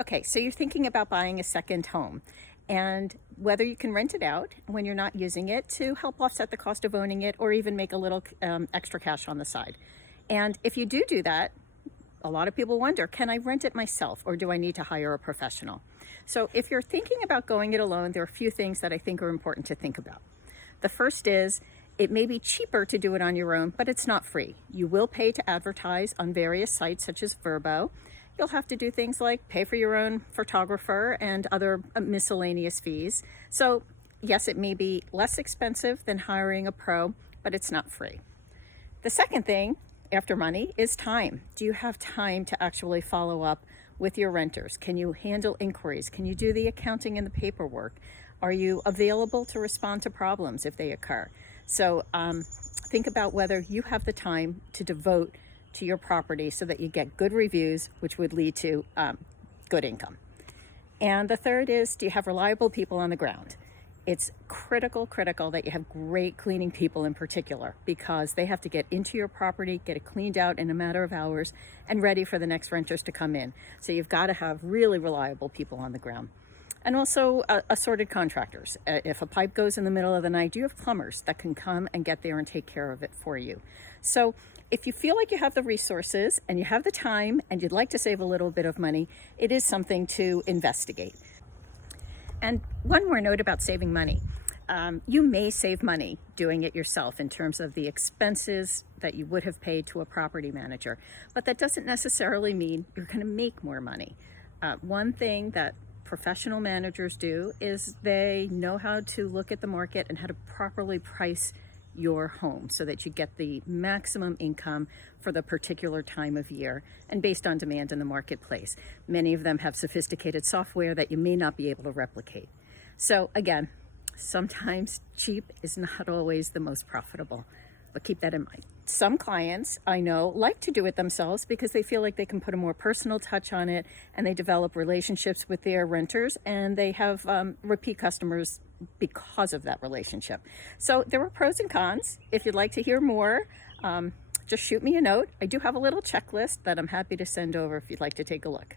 Okay, so you're thinking about buying a second home and whether you can rent it out when you're not using it to help offset the cost of owning it or even make a little extra cash on the side. And if you do that, a lot of people wonder, can I rent it myself or do I need to hire a professional? So if you're thinking about going it alone, there are a few things that I think are important to think about. The first is it may be cheaper to do it on your own, but it's not free. You will pay to advertise on various sites such as Verbo. You'll have to do things like pay for your own photographer and other miscellaneous fees. So yes, it may be less expensive than hiring a pro, but it's not free. The second thing after money is time. Do you have time to actually follow up with your renters? Can you handle inquiries? Can you do the accounting and the paperwork? Are you available to respond to problems if they occur? So think about whether you have the time to devote to your property so that you get good reviews, which would lead to good income. And the third is, do you have reliable people on the ground? It's critical that you have great cleaning people in particular, because they have to get into your property, get it cleaned out in a matter of hours and ready for the next renters to come in. So you've got to have really reliable people on the ground. And also assorted contractors. If a pipe goes in the middle of the night, you have plumbers that can come and get there and take care of it for you. So if you feel like you have the resources and you have the time and you'd like to save a little bit of money, it is something to investigate. And one more note about saving money. You may save money doing it yourself in terms of the expenses that you would have paid to a property manager, but that doesn't necessarily mean you're going to make more money. One thing that professional managers do is they know how to look at the market and how to properly price your home so that you get the maximum income for the particular time of year and based on demand in the marketplace. Many of them have sophisticated software that you may not be able to replicate. So again, sometimes cheap is not always the most profitable, but keep that in mind. Some clients I know like to do it themselves because they feel like they can put a more personal touch on it, and they develop relationships with their renters, and they have repeat customers because of that relationship. So there are pros and cons. If you'd like to hear more, just shoot me a note. I do have a little checklist that I'm happy to send over if you'd like to take a look.